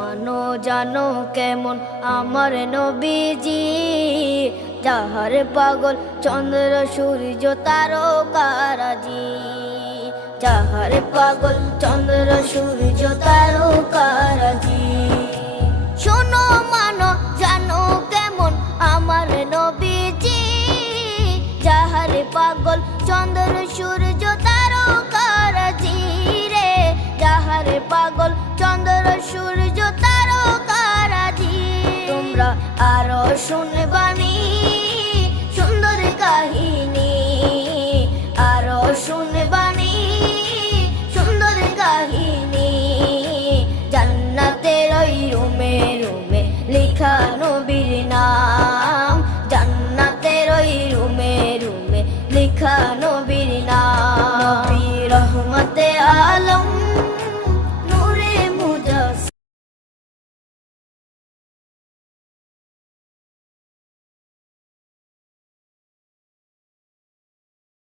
মানো জানো কেমন আমার নবীজি, যাহার পাগল চন্দ্র সূর্য তারকারাজি, যাহার পাগল চন্দ্র সূর্য তারকারাজি। শোনো মানো জানো কেমন আমার নবীজি, যাহার পাগল চন্দ্র সূর্য তারকারাজি রে, যাহার পাগল চন্দ্র সূর্য তারকারাজি। তোমরা আরো শুনে